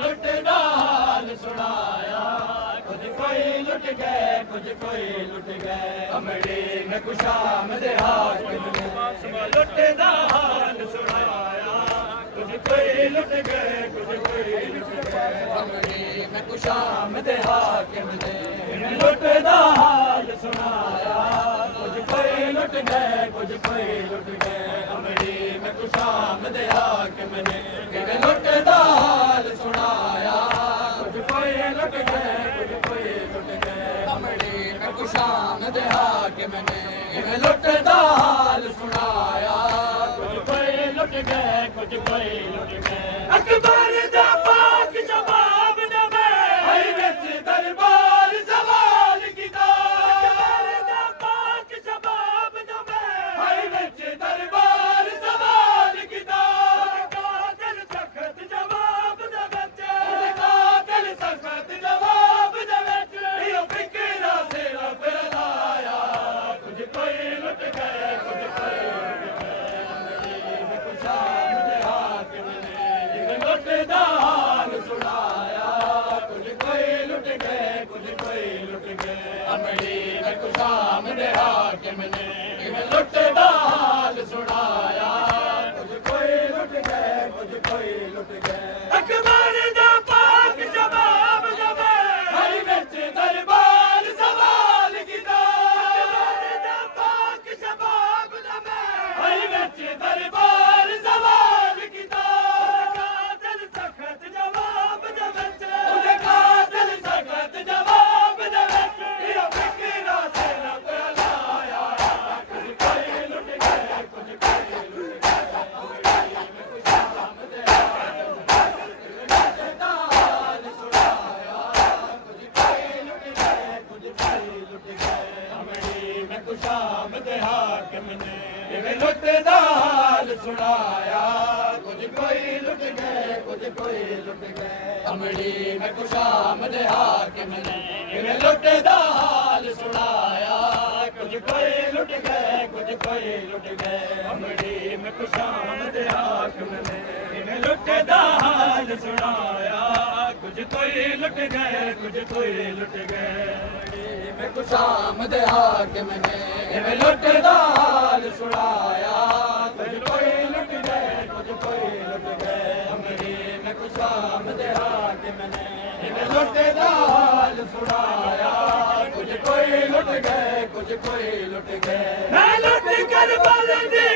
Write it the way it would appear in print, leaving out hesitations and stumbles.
लुट डाल सुनाया कुछ कोई लुट गए कुछ कोई लुट गए अमड़ी में कुशाम दे हाकिम ने लुट डाल सुनाया कुछ कोई लुट गए कुछ कोई लुट गए अमड़ी में कुशाम दे हाकिम ने लुट डाल सुनाया कुछ कोई लुट गए कुछ कोई लुट गए अमड़ी में कुशाम दे हाकिम ने लुट डाल सुनाया कुछ कोई लुट गए कुछ कोई लुट गए अमड़ी में कुशाम दे हाकिम ने लुट डाल सुनाया कुछ कोई लुट गए कुछ कोई लुट गए अकबर दा पाक जवाब नवे हई विच दरबार सवाल कीता अकबर दा पाक जवाब नवे हई विच दरबार सवाल कीता कातिल सख्त जवाब दे विच कातिल सख्त जवाब दे विच यो फिकरा सिरा फिर लाया कुछ कोई लुट गए कुछ कोई लुट गए कुशाम दे हाकिम ने लुट डाल सुनाया कुछ कोई लुट गए कुछ कोई लुट गए अमड़ी में कुशाम दे हाकिम ने लुट डाल सुनाया कुछ कोई लुट गए कुछ कोई लुट गए अकबर दा पाक जवाब नवे हई विच दरबार सवाल कीता अकबर दा पाक जवाब नवे हई विच दरबार सवाल कीता कातिल सख्त जवाब दे विच कातिल सख्त जवाब दे विच यो फिकरा सिरा फिर लाया कुछ कोई लुट गए कुछ कोई लुट गए अमड़ी में कुशाम दे डाल सुनाया कुछ कोई लुट गए कुछ कोई लुट गए अमड़ी में कुशाम दे हाकिम ने लुट डाल सुनाया कुछ कोई लुट गए कुछ कोई लुट गए अमड़ी में कुशाम दे हाकिम ने लुट डाल सुनाया कुछ कोई लुट गए कुछ कोई लुट गए अमड़ी में कुशाम दे हाकिम ने लुट डाल सुनाया कुछ कोई लुट गए कुछ कोई लुट गए अमड़ी में कुशाम दे हाकिम ने लुट डाल सुनाया कुछ कोई लुट गए कुछ कोई लुट गए अमड़ी में कुशाम दे हाकिम ने लुट डाल सुनाया कुछ कोई लुट गए कुछ कोई लुट गए मैं लुट कर बल दी